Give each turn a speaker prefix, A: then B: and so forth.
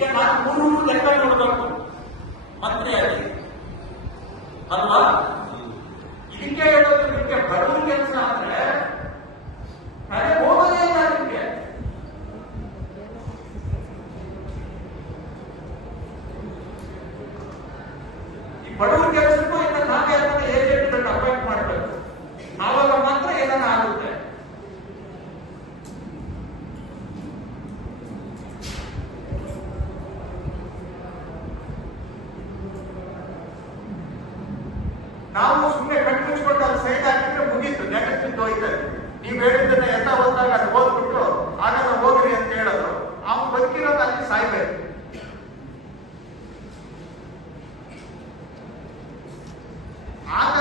A: ಇದಕ್ಕೆ ನಾನು ಮೂರು ಲೆಕ್ಕ ನೋಡಬೇಕು ಮಂತ್ರಿಯಾಗಿ ಅಲ್ವಾ? ಇದಕ್ಕೆ ಹೇಳೋದು ನಿಮಗೆ ಬಡವ ಕೆಲಸ ಅಂದ್ರೆ ನಾನೇ ಹೋಗೋದೇ ಇಲ್ಲ ನಿಮಗೆ. ಈ ಬಡವ ಕೆಲಸ ನಾವು ಸುಮ್ಮನೆ ಕಣ್ಣು ಮುಚ್ಕೊಂಡು ಅಲ್ಲಿ ಸೈಡ್ ಹಾಕಿದ್ರೆ ಮುಗೀತು ನೆನಪಿಂದ ಹೋಯ್ತದೆ. ನೀವು ಹೇಳಿದ್ದನ್ನ ಎಲ್ಲ ಹೋದಾಗ ಅದು ಓದ್ಬಿಟ್ಟು ಆಗಲ್ಲ ಹೋಗ್ರಿ ಅಂತ ಹೇಳೋದು. ಅವ್ನು ಬದುಕಿರೋದು ಅಲ್ಲಿ ಸಾಯ್ಬೇಕು. ಆಗ